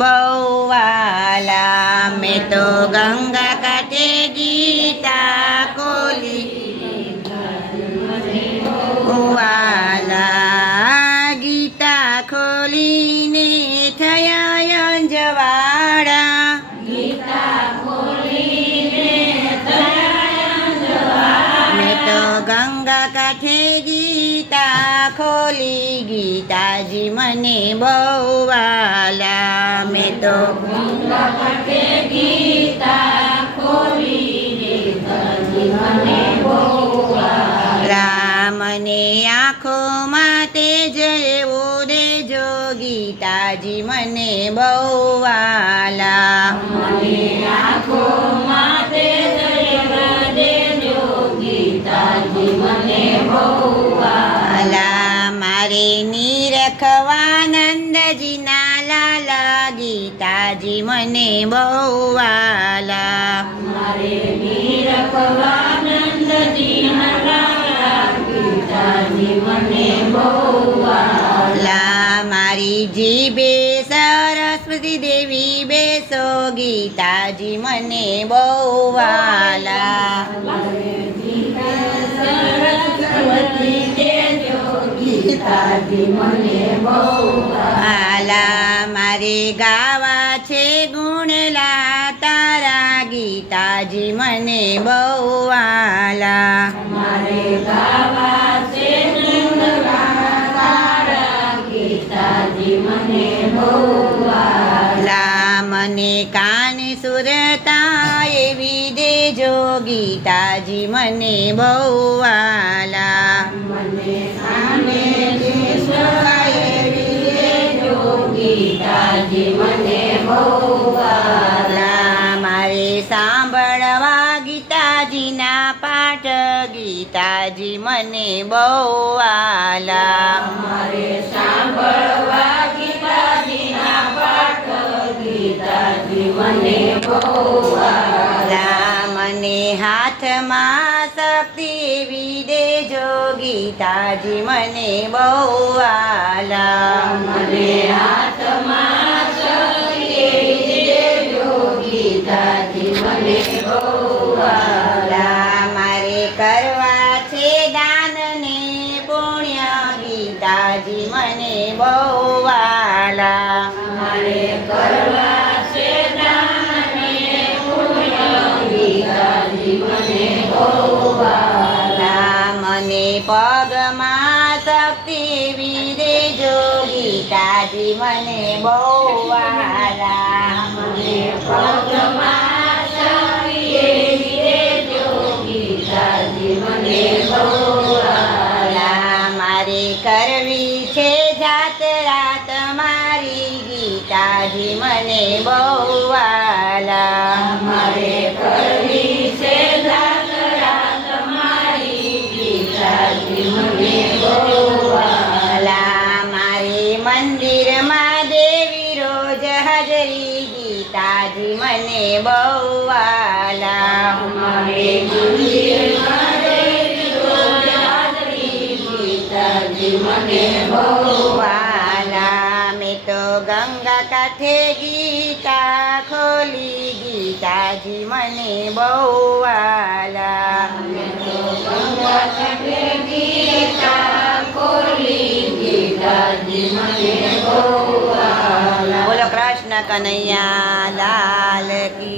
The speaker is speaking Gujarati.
બહુ વાલા. મેં તો ગંગા કાંઠે ગીતા ખોલી વાલા. ગીતા ખોલીને થયા અંજવાળા. મેં તો ગંગા કાંઠે ગીતા ખોલી. ગીતાજી મને બહુ વાલા. મેં તો ગંગા કાંઠે ગીતા ખોલી. ગીતાજી મને બહુ વાલા. રામને આંખોમાં તેજ એવું દેજો. ગીતાજી મને બહુ વાલા. મને આંખોમાં તેજ એવા દેજો. ગીતાજી મને બહુ વાલા. મારે નિરખવાનંદજીના લાલા. ગીતાજી મને બહુ વાલા. મારે નિરખવાનંદજીના લાલા. ગીતાજી મને બહુ વાલા. મારી જીભે સરસ્વતી દેવી બેસો. ગીતાજી મને બહુ વાલા. સરસ્વતી દેજો. ગીતાજી મને બહુ વાલા. મારે ગાવા છે ગુણલા તારા. ગીતાજી મને બહુ વાલા. મારે ગાવા છે તારા. ગીતાજી મને બહુ વાલા. મને કાન સુરતા એવી દેજો. ગીતાજી મને બહુ વાલા. મને સામે એવી દેજો. ગીતાજી મને બહુ વાલા. મારે સાંભળવા ગીતાજીના પાઠ. ગીતાજી મને બહુ વાલા. મારે સાંભળવા ગીતાજીના પાઠ. ગીતાજી મને બહુ વાલા. મને હાથમાં શક્તિ એવી દેજો. ગીતાજી મને બહુ વાલા. મને હાથમાં શક્તિ એવી દેજો. ગીતાજી મને બહુ વાલા. મારે કરવા છે દાન ને પુણ્ય. ગીતાજી મને બહુ વાલા. મારે કરવા છે દાન ને પુણ્ય. ગીતાજી મને બહુ વાલા. મને પગમાં શક્તિ એવી દેજો. ગીતાજી મને બહુ વાલા. મને પગમાં શક્તિ એવી દેજો. ગીતાજી મને બહુ વાલા. મારે કરવી છે જાત્રા તમારી. ગીતાજી મને બહુ વાલા. મારે કરવી છે જાત્રા તમારી. ગીતાજી મને બહુ વાલા. મારે મંદિરમાં દેવી રોજ હાજરી. ગીતાજી મને બહુ વાલા. મારે મંદિરમાં દેવી રોજ હાજરી. ગીતાજી મને બહુ વાલા. મેં તો ગંગા કાંઠે ગીતા ખોલી. ગીતાજી મને બહુ વાલા. ગંગા કાંઠે ગીતા ખોલી. ગીતાજી મને બહુ વાલા. બોલો કૃષ્ણ કનૈયા લાલ કી